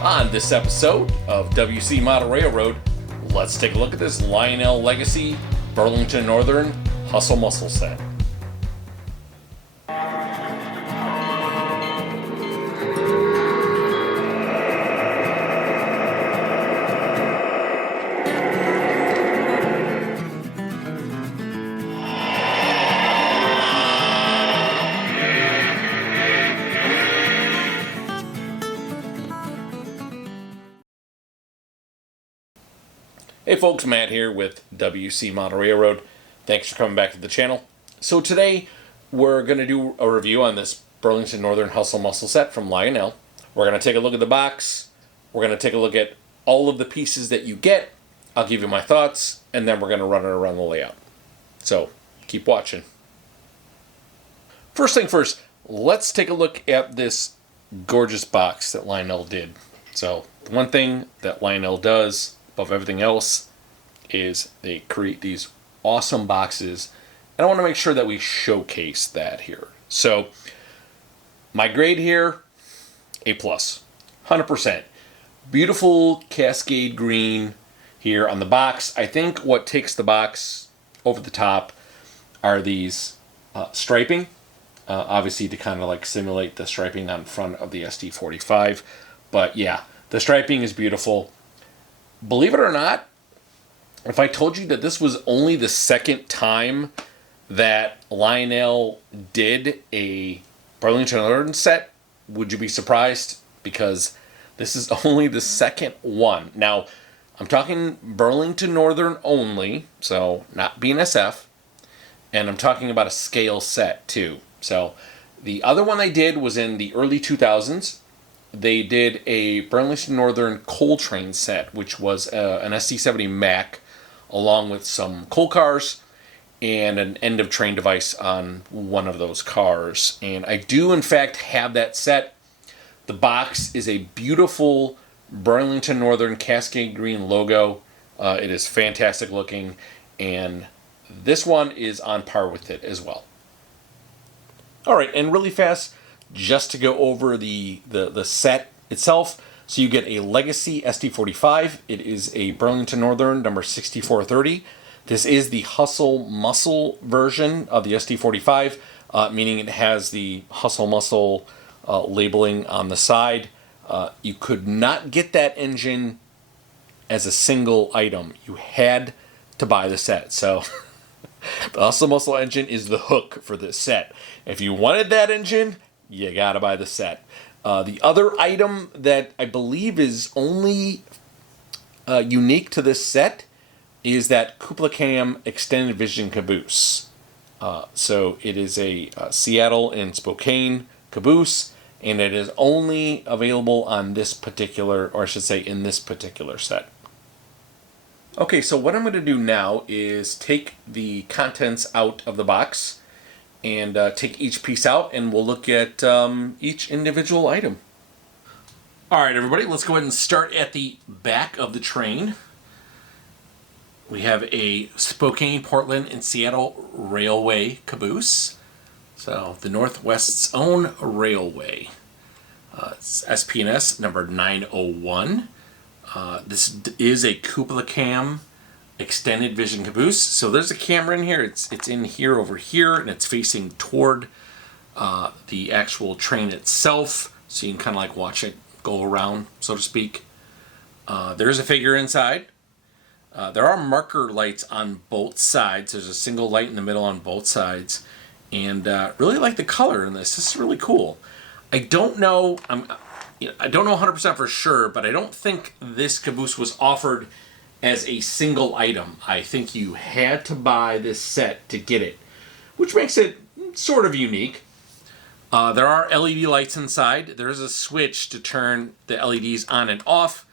On this episode of WC Model Railroad, let's take a look at this Lionel Legacy Burlington Northern Hustle Muscle set. Hey folks, Matt here with WC Model Railroad. Thanks for coming back to the channel. So today we're going to do a review on this Burlington Northern Hustle Muscle set from Lionel. We're going to take a look at the box. We're going to take a look at all of the pieces that you get. I'll give you my thoughts, and then we're going to run it around the layout. So keep watching. First thing first, let's take a look at this gorgeous box that Lionel did. So the one thing that Lionel does above everything else is they create these awesome boxes, and I want to make sure that we showcase that here. So my grade here, A+, 100%. Beautiful cascade green here on the box. I think what takes the box over the top are these striping, obviously to kind of like simulate the striping on front of the SD45. But yeah, the striping is beautiful. Believe it or not, if I told you that this was only the second time that Lionel did a Burlington Northern set, would you be surprised? Because this is only the second one. Now, I'm talking Burlington Northern only, so not BNSF, and I'm talking about a scale set too. So the other one they did was in the early 2000s. They did a Burlington Northern coal train set, which was an SD70 Mac, along with some coal cars and an end of train device on one of those cars. And I do, in fact, have that set. The box is a beautiful Burlington Northern Cascade Green logo. It is fantastic looking, and this one is on par with it as well. All right, and really fast, just to go over the set itself. So you get a Legacy SD45. It is a Burlington Northern number 6430. This is the Hustle Muscle version of the SD45, meaning it has the Hustle Muscle labeling on the side. You could not get that engine as a single item. You had to buy the set. So the Hustle Muscle engine is the hook for this set. If you wanted that engine, you gotta buy the set. The other item that I believe is only unique to this set is that Cupola Cam Extended Vision caboose. So it is a Seattle and Spokane caboose, and it is only available on this particular, or I should say in this particular set. Okay, so what I'm going to do now is take the contents out of the box and take each piece out, and we'll look at each individual item. All right, everybody, let's go ahead and start at the back of the train. We have a Spokane, Portland, and Seattle Railway caboose. So the Northwest's own railway. It's SPNS number 901. This is a Cupola Cam Extended Vision caboose. So there's a camera in here. It's in here over here, and it's facing toward the actual train itself, so you can kind of like watch it go around, so to speak. There's a figure inside. There are marker lights on both sides. There's a single light in the middle on both sides, and really like the color in this. This is really cool. I don't know. I don't know 100% for sure, but I don't think this caboose was offered as a single item. I think you had to buy this set to get it, which makes it sort of unique. There are LED lights inside. There's a switch to turn the LEDs on and off,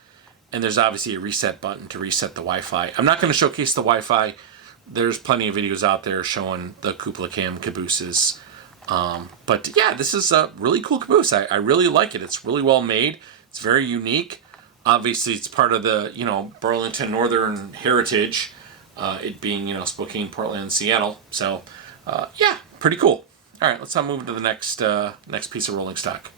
and there's obviously a reset button to reset the Wi-Fi. I'm not going to showcase the Wi-Fi. There's plenty of videos out there showing the Cupola Cam cabooses. But yeah, this is a really cool caboose. I really like it. It's really well made. It's very unique. Obviously, it's part of the, Burlington Northern heritage, it being, Spokane, Portland, and Seattle. So, yeah, pretty cool. All right, let's move to the next piece of rolling stock.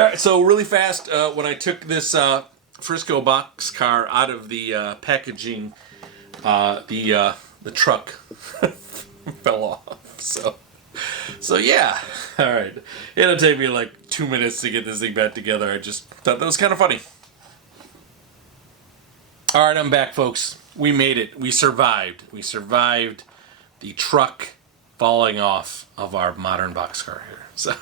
All right, so really fast, when I took this Frisco boxcar out of the packaging, the truck fell off. So yeah. All right, it'll take me like 2 minutes to get this thing back together. I just thought that was kind of funny. All right, I'm back, folks. We made it. We survived. We survived the truck falling off of our modern boxcar here. So.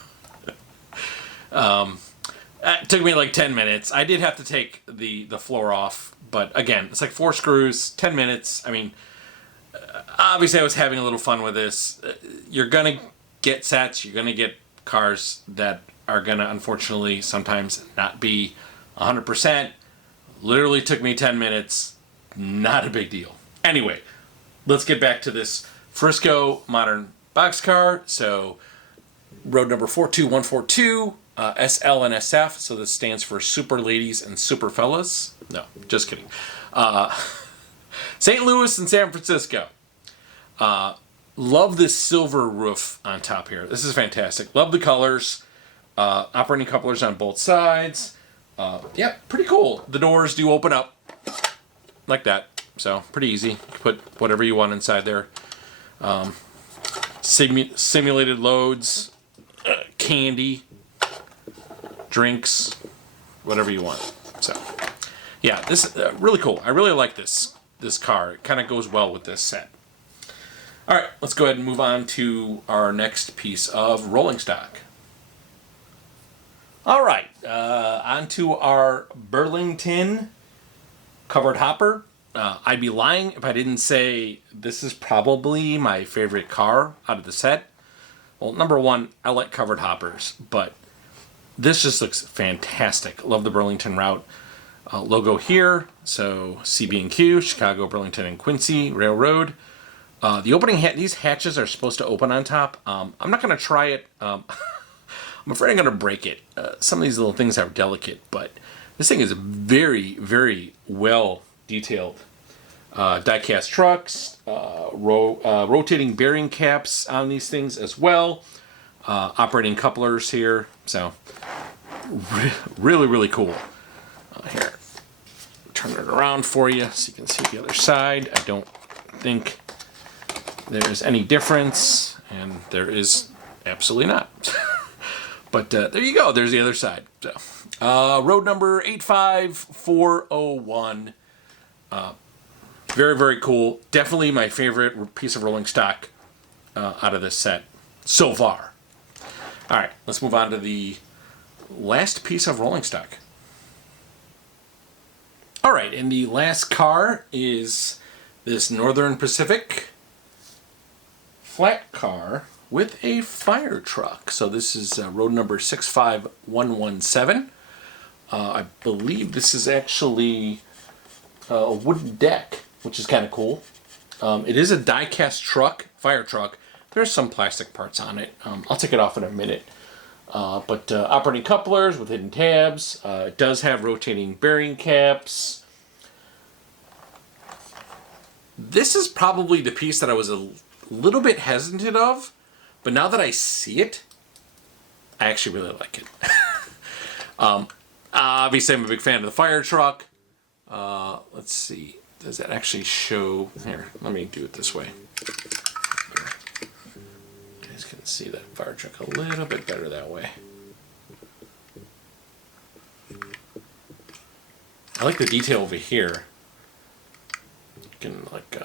It took me like 10 minutes. I did have to take the floor off, but again, it's like 4 screws, 10 minutes. I mean, obviously I was having a little fun with this. You're going to get sets, you're going to get cars that are going to unfortunately sometimes not be 100%. Literally took me 10 minutes. Not a big deal. Anyway, let's get back to this Frisco modern boxcar. So, road number 42142. SL and SF, so this stands for Super Ladies and Super Fellas. No, just kidding. St. Louis and San Francisco. Love this silver roof on top here. This is fantastic. Love the colors. Operating couplers on both sides. Yeah, pretty cool. The doors do open up like that, so pretty easy. You can put whatever you want inside there. Simulated loads, candy, drinks, whatever you want. So, yeah, this is really cool. I really like this car. It kind of goes well with this set. All right, let's go ahead and move on to our next piece of rolling stock. All right, on to our Burlington covered hopper. I'd be lying if I didn't say this is probably my favorite car out of the set. Well, number one, I like covered hoppers, but this just looks fantastic. Love the Burlington route logo here. So CB&Q, Chicago, Burlington, and Quincy Railroad. The opening these hatches are supposed to open on top. I'm not going to try it. I'm afraid I'm going to break it. Some of these little things are delicate, but this thing is very, very well detailed. Die-cast trucks, rotating bearing caps on these things as well. Operating couplers here, so really, really cool. Here, turn it around for you so you can see the other side. I don't think there's any difference, and there is absolutely not. But there you go. There's the other side. So, road number 85401. Very, very cool. Definitely my favorite piece of rolling stock out of this set so far. All right, let's move on to the last piece of rolling stock. All right, and the last car is this Northern Pacific flat car with a fire truck. So this is road number 65117. I believe this is actually a wooden deck, which is kind of cool. It is a die-cast truck, fire truck. There's some plastic parts on it. I'll take it off in a minute. But operating couplers with hidden tabs. It does have rotating bearing caps. This is probably the piece that I was a little bit hesitant of, but now that I see it, I actually really like it. Obviously, I'm a big fan of the fire truck. Let's see. Does that actually show? Here, let me do it this way. You guys can see that fire truck a little bit better that way. I like the detail over here. You can like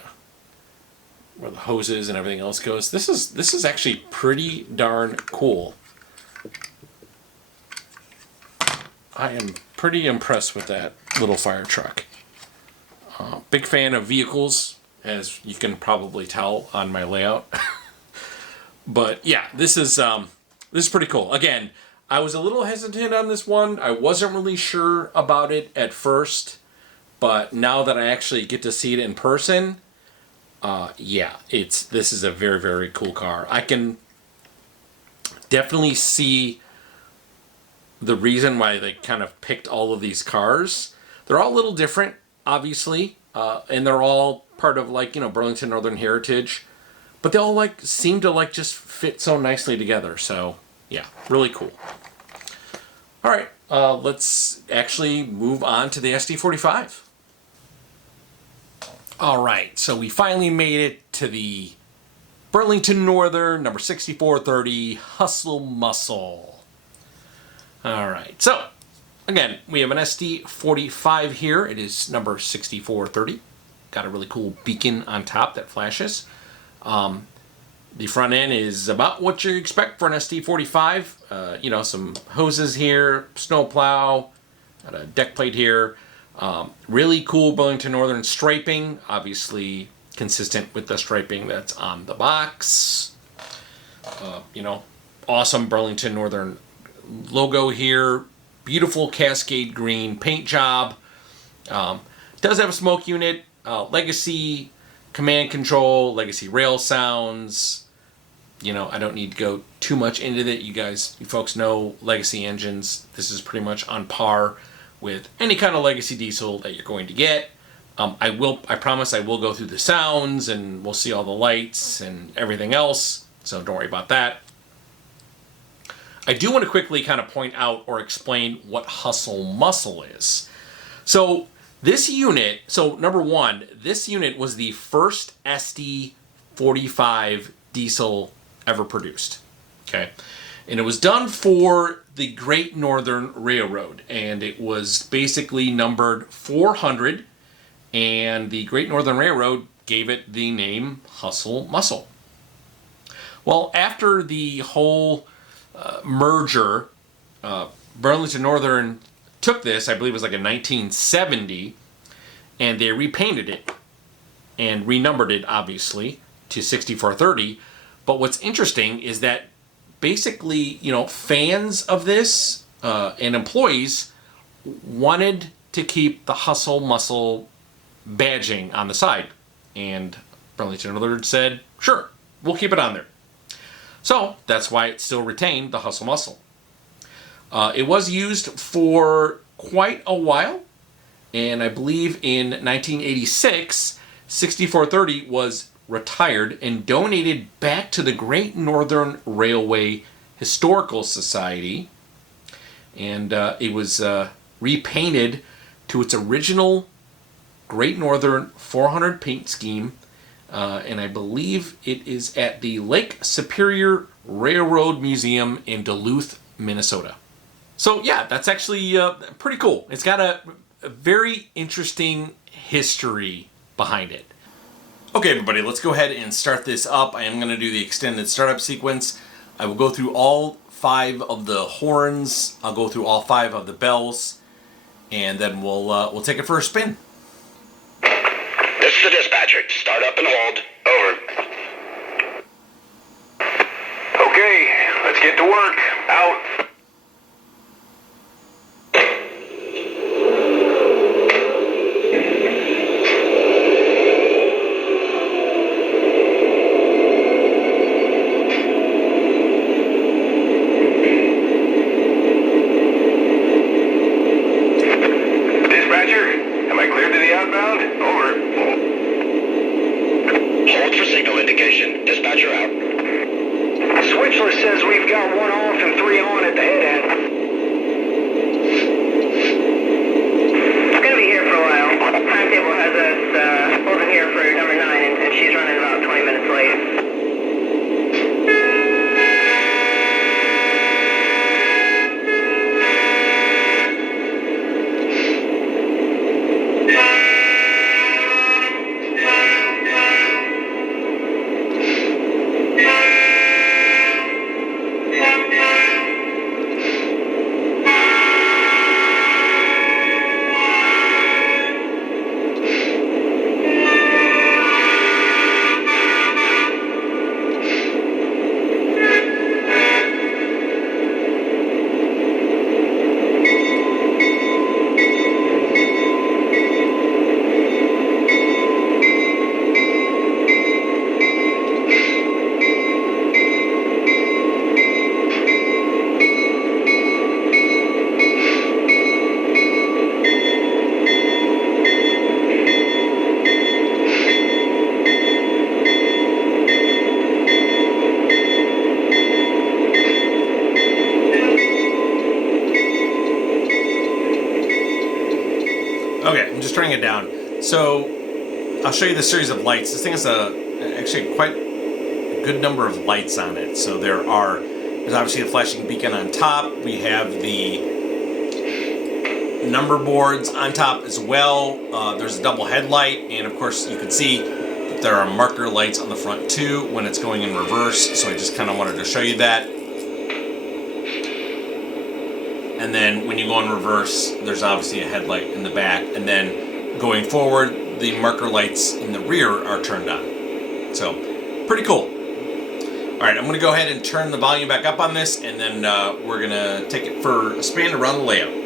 where the hoses and everything else goes. This is actually pretty darn cool. I am pretty impressed with that little fire truck. Big fan of vehicles, as you can probably tell on my layout. But yeah, this is pretty cool. Again, I was a little hesitant on this one. I wasn't really sure about it at first, but now that I actually get to see it in person, yeah, this is a very, very cool car. I can definitely see the reason why they kind of picked all of these cars. They're all a little different, obviously, and they're all part of Burlington Northern Heritage, but they all seem to just fit so nicely together. So yeah, really cool. All right, let's actually move on to the SD45. All right, so we finally made it to the Burlington Northern number 6430 Hustle Muscle. All right, so again, we have an SD45 here. It is number 6430. Got a really cool beacon on top that flashes. The front end is about what you expect for an SD45. Some hoses here, snow plow, got a deck plate here. Really cool Burlington Northern striping, obviously consistent with the striping that's on the box. Awesome Burlington Northern logo here. Beautiful Cascade green paint job. Does have a smoke unit, legacy command control, legacy rail sounds. I don't need to go too much into that. You folks know legacy engines. This is pretty much on par with any kind of legacy diesel that you're going to get. I promise I will go through the sounds and we'll see all the lights and everything else. So don't worry about that. I do want to quickly kind of point out or explain what Hustle Muscle is. So this unit, number one, this unit was the first SD45 diesel ever produced. Okay. And it was done for the Great Northern Railroad. And it was basically numbered 400. And the Great Northern Railroad gave it the name Hustle Muscle. Well, after the whole merger, Burlington Northern took this, I believe it was like in 1970, and they repainted it and renumbered it, obviously, to 6430. But what's interesting is that basically, fans of this and employees wanted to keep the Hustle Muscle badging on the side. And Burlington Northern said, sure, we'll keep it on there. So that's why it still retained the Hustle Muscle. It was used for quite a while. And I believe in 1986, 6430 was retired and donated back to the Great Northern Railway Historical Society. And it was repainted to its original Great Northern 400 paint scheme. And I believe it is at the Lake Superior Railroad Museum in Duluth, Minnesota. So yeah, that's actually pretty cool. It's got a very interesting history behind it. Okay, everybody, let's go ahead and start this up. I am going to do the extended startup sequence. I will go through all 5 of the horns. I'll go through all 5 of the bells, and then we'll take it for a spin. This is the dispatcher. Start up and hold. Over. Okay, let's get to work. Out. Okay, I'm just turning it down. So I'll show you the series of lights. This thing has actually quite a good number of lights on it. So there's obviously a flashing beacon on top. We have the number boards on top as well. There's a double headlight, and of course you can see that there are marker lights on the front too when it's going in reverse. So I just kind of wanted to show you that. And then when you go in reverse, there's obviously a headlight in the back. And then going forward, the marker lights in the rear are turned on. So, pretty cool. Alright, I'm going to go ahead and turn the volume back up on this, and then we're going to take it for a spin around the layout. Train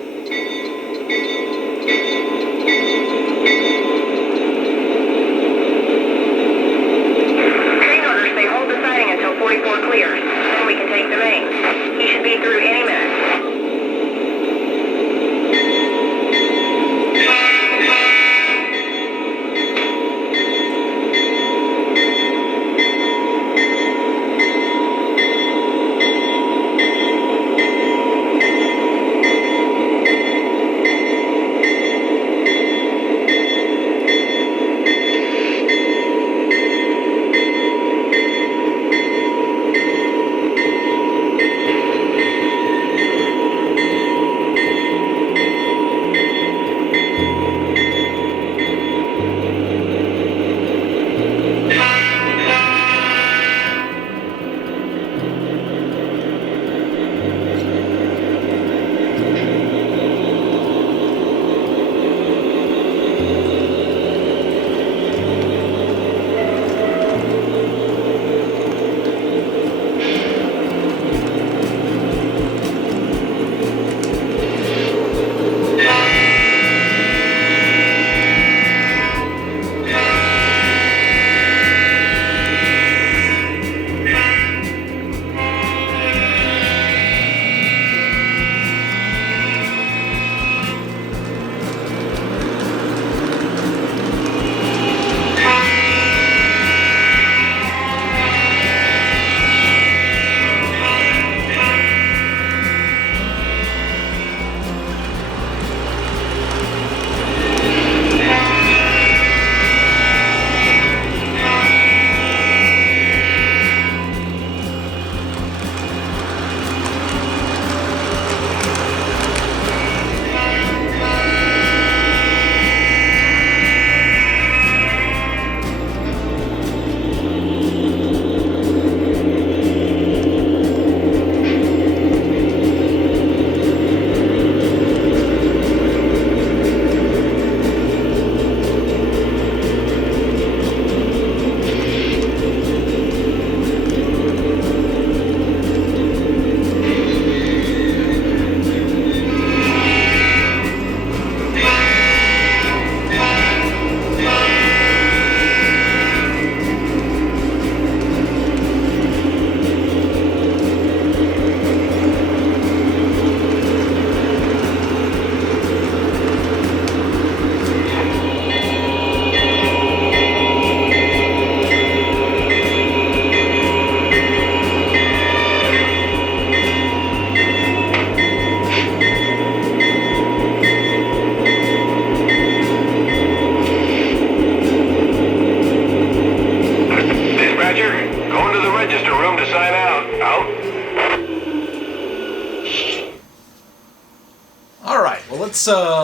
orders say hold the siding until 44 clears. Then we can take the main. He should be through any minute.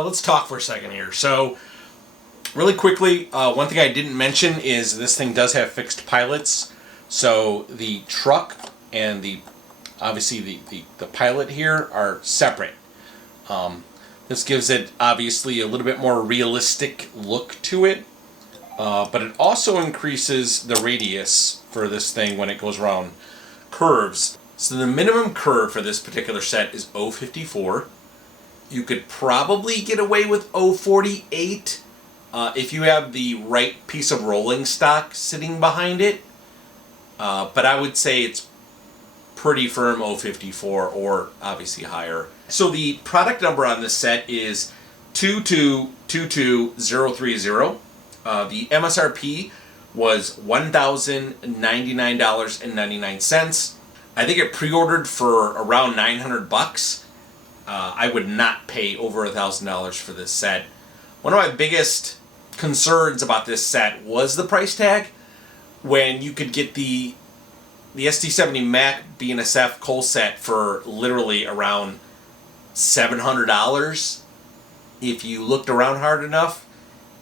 Let's talk for a second here. So, really quickly, one thing I didn't mention is this thing does have fixed pilots. So the truck and obviously the pilot here are separate. This gives it obviously a little bit more realistic look to it, but it also increases the radius for this thing when it goes around curves. So the minimum curve for this particular set is 0.54. You could probably get away with 0.48 if you have the right piece of rolling stock sitting behind it. But I would say it's pretty firm 0.54 or obviously higher. So the product number on this set is 2222030. The MSRP was $1,099.99. I think it pre-ordered for around $900. I would not pay over $1,000 for this set. One of my biggest concerns about this set was the price tag. When you could get the ST70 Mac BNSF Cole set for literally around $700 if you looked around hard enough,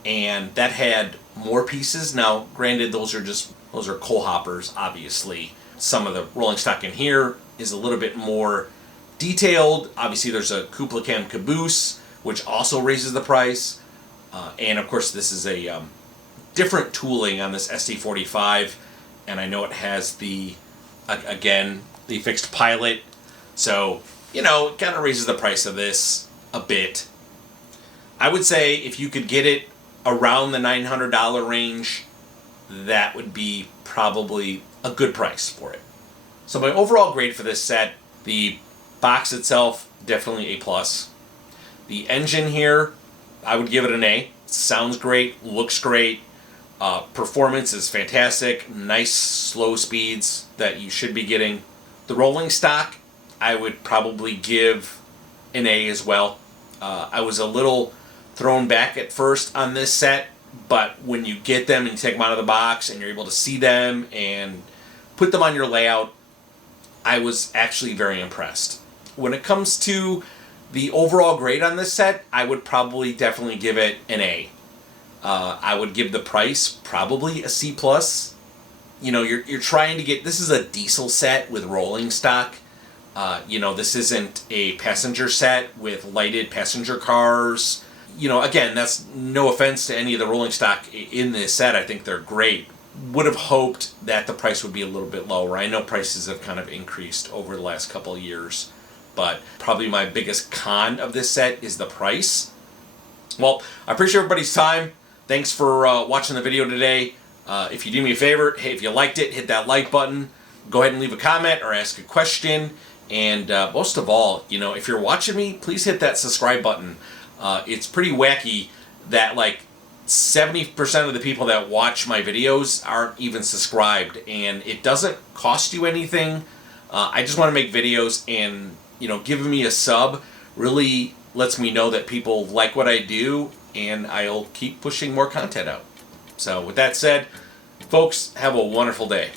and that had more pieces. Now, granted, those are coal hoppers, obviously. Some of the rolling stock in here is a little bit more detailed. Obviously, there's a cupola cam caboose, which also raises the price. And of course, this is a different tooling on this ST45, and I know it has the fixed pilot. So, it kind of raises the price of this a bit. I would say if you could get it around the $900 range, that would be probably a good price for it. So my overall grade for this set, the box itself, definitely A+. The engine here, I would give it an A. Sounds great, looks great. Performance is fantastic. Nice slow speeds that you should be getting. The rolling stock, I would probably give an A as well. I was a little thrown back at first on this set, but when you get them and you take them out of the box and you're able to see them and put them on your layout, I was actually very impressed. When it comes to the overall grade on this set, I would probably definitely give it an A. I would give the price probably a C+. You're trying to get, this is a diesel set with rolling stock. This isn't a passenger set with lighted passenger cars. Again, that's no offense to any of the rolling stock in this set. I think they're great. Would have hoped that the price would be a little bit lower. I know prices have kind of increased over the last couple of years, but probably my biggest con of this set is the price. Well, I appreciate everybody's time. Thanks for watching the video today. If you do me a favor, hey, if you liked it, hit that like button. Go ahead and leave a comment or ask a question. And most of all, if you're watching me, please hit that subscribe button. It's pretty wacky that like 70% of the people that watch my videos aren't even subscribed, and it doesn't cost you anything. I just want to make videos, and giving me a sub really lets me know that people like what I do, and I'll keep pushing more content out. So with that said, folks, have a wonderful day.